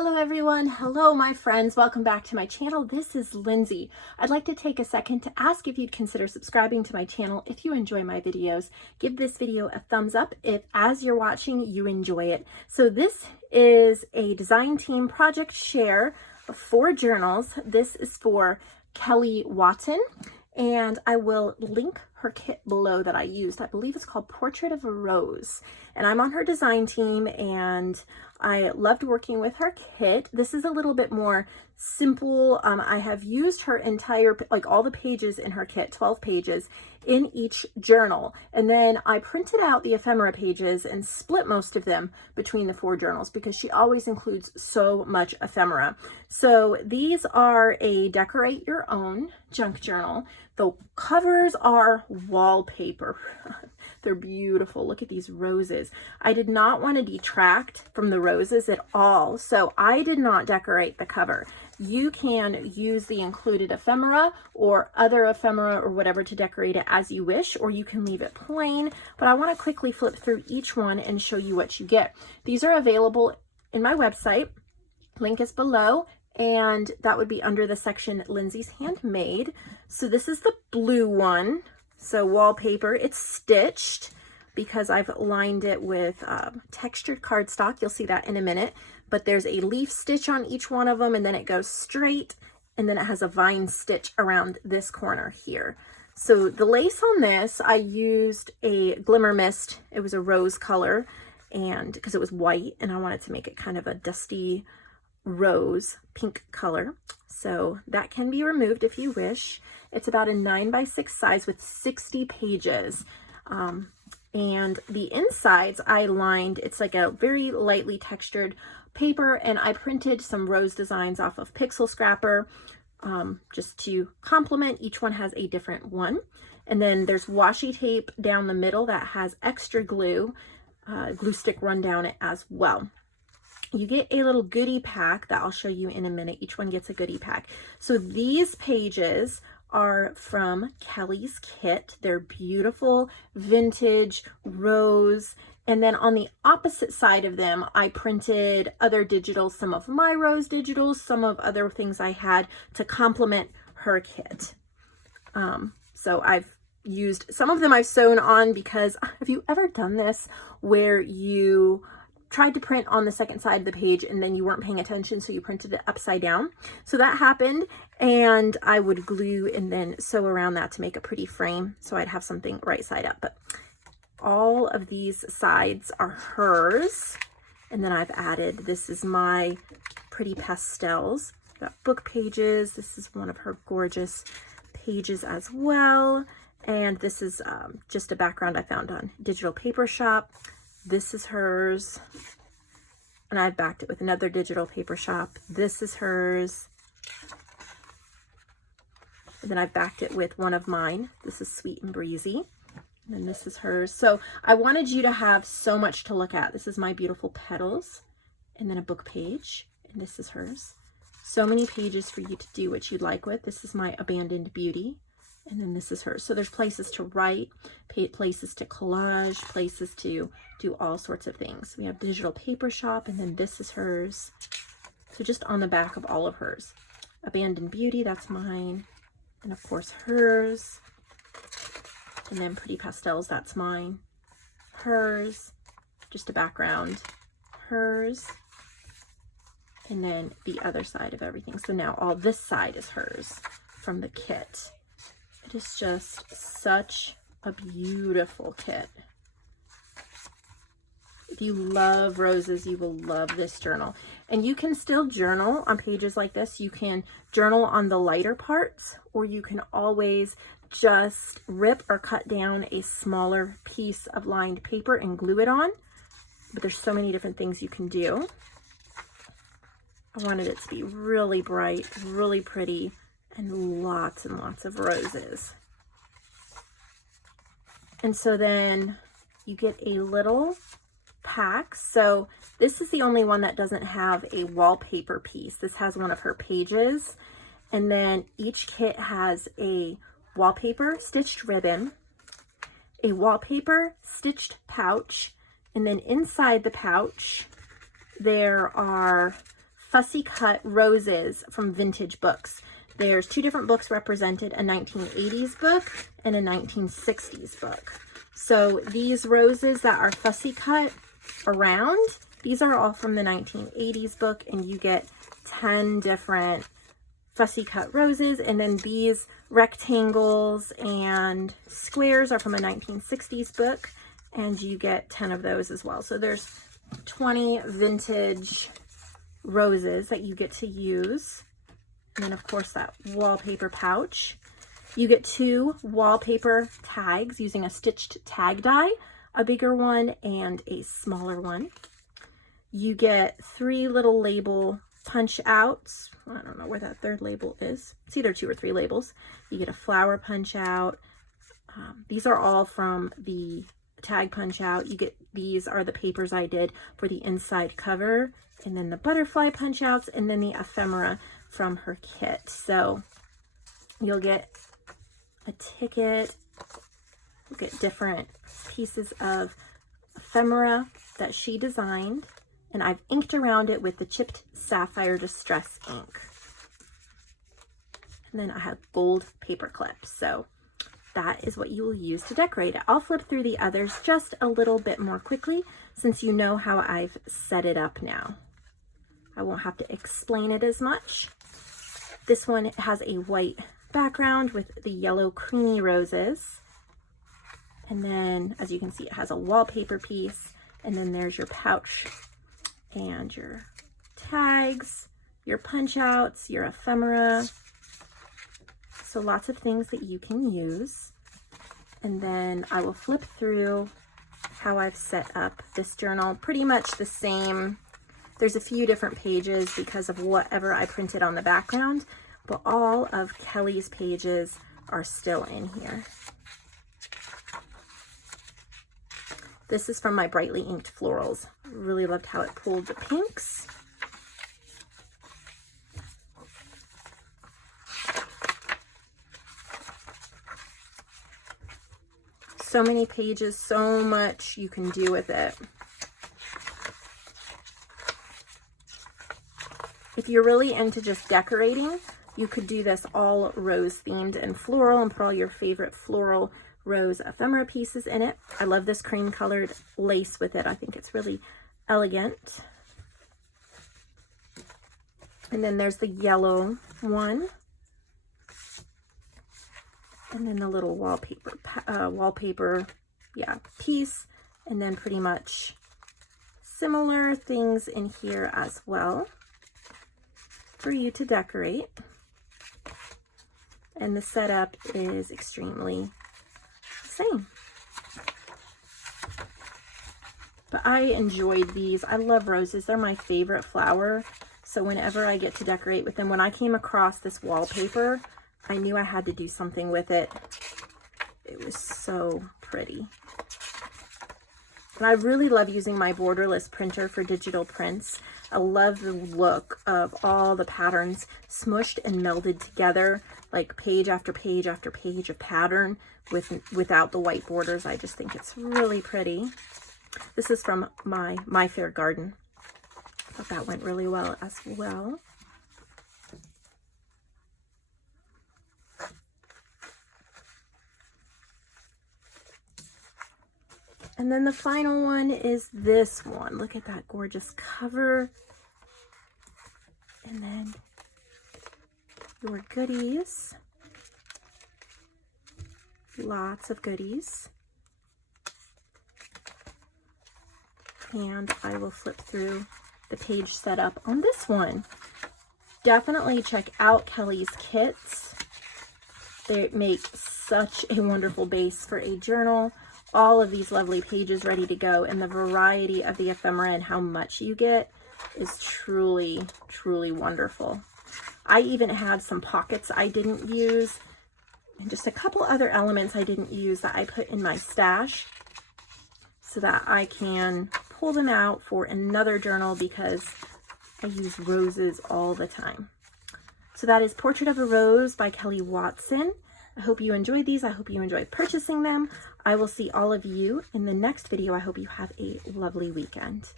Hello everyone, hello my friends, welcome back to my channel. This is Lindsay. I'd like to take a second to ask if you'd consider subscribing to my channel if you enjoy my videos. Give this video a thumbs up if as you're watching you enjoy it. So this is a design team project share of 4 journals. This is for Kelly Watson and I will link her kit below that I used. I believe it's called Portrait of a Rose, and I'm on her design team and I loved working with her kit. This is a little bit more simple. I have used her entire, like all the pages in her kit, 12 pages in each journal. And then I printed out the ephemera pages and split most of them between the 4 journals because she always includes so much ephemera. So these are a decorate your own junk journal. The covers are wallpaper. They're beautiful. Look at these roses. I did not want to detract from the roses at all, so I did not decorate the cover. You can use the included ephemera or other ephemera or whatever to decorate it as you wish, or you can leave it plain, but I want to quickly flip through each one and show you what you get. These are available in my website. Link is below, and that would be under the section Lindsay's Handmade. So this is the blue one. So wallpaper, it's stitched because I've lined it with textured cardstock. You'll see that in a minute, but there's a leaf stitch on each one of them, and then it goes straight, and then it has a vine stitch around this corner here. So the lace on this, I used a Glimmer Mist. It was a rose color, and because it was white and I wanted to make it kind of a dusty rose pink color. So that can be removed if you wish. It's about a 9x6 size with 60 pages. And the insides I lined, it's like a very lightly textured paper, and I printed some rose designs off of Pixel Scrapper just to complement. Each one has a different one. And then there's washi tape down the middle that has extra glue, glue stick run down it as well. You get a little goodie pack that I'll show you in a minute. Each one gets a goodie pack. So these pages are from Kelly's kit. They're beautiful, vintage, rose. And then on the opposite side of them, I printed other digitals, some of my rose digitals, some of other things I had to complement her kit. So I've used, some of them I've sewn on because, have you ever done this where you tried to print on the second side of the page and then you weren't paying attention, so you printed it upside down? So that happened, and I would glue and then sew around that to make a pretty frame so I'd have something right side up. But all of these sides are hers, and then I've added, this is my pretty pastels. Got book pages. This is one of her gorgeous pages as well, and this is just a background I found on Digital Paper Shop. This is hers, and I've backed it with another Digital Paper Shop. This is hers, and then I've backed it with one of mine. This is Sweet and Breezy, and then this is hers. So I wanted you to have so much to look at. This is My Beautiful Petals, and then a book page, and this is hers. So many pages for you to do what you'd like with. This is My Abandoned Beauty, and then this is hers. So there's places to write, places to collage, places to do all sorts of things. We have Digital Paper Shop, and then this is hers. So just on the back of all of hers. Abandoned Beauty, that's mine. And of course hers. And then Pretty Pastels, that's mine. Hers. Just a background. Hers. And then the other side of everything. So now all this side is hers from the kit. It is just such a beautiful kit. If you love roses, you will love this journal. And you can still journal on pages like this. You can journal on the lighter parts, or you can always just rip or cut down a smaller piece of lined paper and glue it on. But there's so many different things you can do. I wanted it to be really bright, really pretty, and lots of roses. And so then you get a little pack. So this is the only one that doesn't have a wallpaper piece. This has one of her pages, and then each kit has a wallpaper stitched ribbon, a wallpaper stitched pouch, and then inside the pouch there are fussy cut roses from vintage books. There's two different books represented, a 1980s book and a 1960s book. So these roses that are fussy cut around, these are all from the 1980s book, and you get 10 different fussy cut roses. And then these rectangles and squares are from a 1960s book, and you get 10 of those as well. So there's 20 vintage roses that you get to use. And then of course that wallpaper pouch. You get 2 wallpaper tags using a stitched tag die, a bigger one and a smaller one. You get 3 little label punch outs. I don't know where that third label is. It's either 2 or 3 labels. You get a flower punch out. These are all from the tag punch out. You get, these are the papers I did for the inside cover, and then the butterfly punch outs, and then the ephemera from her kit. So you'll get a ticket, you'll get different pieces of ephemera that she designed, and I've inked around it with the chipped sapphire distress ink. And then I have gold paper clips. So that is what you will use to decorate it. I'll flip through the others just a little bit more quickly since you know how I've set it up now. I won't have to explain it as much. This one has a white background with the yellow creamy roses. And then, as you can see, it has a wallpaper piece. And then there's your pouch and your tags, your punch outs, your ephemera. So lots of things that you can use. And then I will flip through how I've set up this journal. Pretty much the same. There's a few different pages because of whatever I printed on the background, but all of Kelly's pages are still in here. This is from my brightly inked florals. Really loved how it pulled the pinks. So many pages, so much you can do with it. If you're really into just decorating, you could do this all rose themed and floral and put all your favorite floral rose ephemera pieces in it. I love this cream colored lace with it. I think it's really elegant. And then there's the yellow one. And then the little wallpaper, piece. And then pretty much similar things in here as well for you to decorate. And the setup is extremely the same. But I enjoyed these. I love roses. They're my favorite flower. So whenever I get to decorate with them, when I came across this wallpaper, I knew I had to do something with it. It was so pretty. And I really love using my borderless printer for digital prints. I love the look of all the patterns smushed and melded together, like page after page after page of pattern without the white borders. I just think it's really pretty. This is from My Fair Garden. I thought that went really well as well. And then the final one is this one. Look at that gorgeous cover. And then your goodies. Lots of goodies. And I will flip through the page setup on this one. Definitely check out Kelly's kits. They make such a wonderful base for a journal. All of these lovely pages ready to go, and the variety of the ephemera and how much you get is truly, truly wonderful. I even had some pockets I didn't use and just a couple other elements I didn't use that I put in my stash so that I can pull them out for another journal because I use roses all the time. So that is Portrait of a Rose by Kelly Watson. I hope you enjoyed these. I hope you enjoyed purchasing them. I will see all of you in the next video. I hope you have a lovely weekend.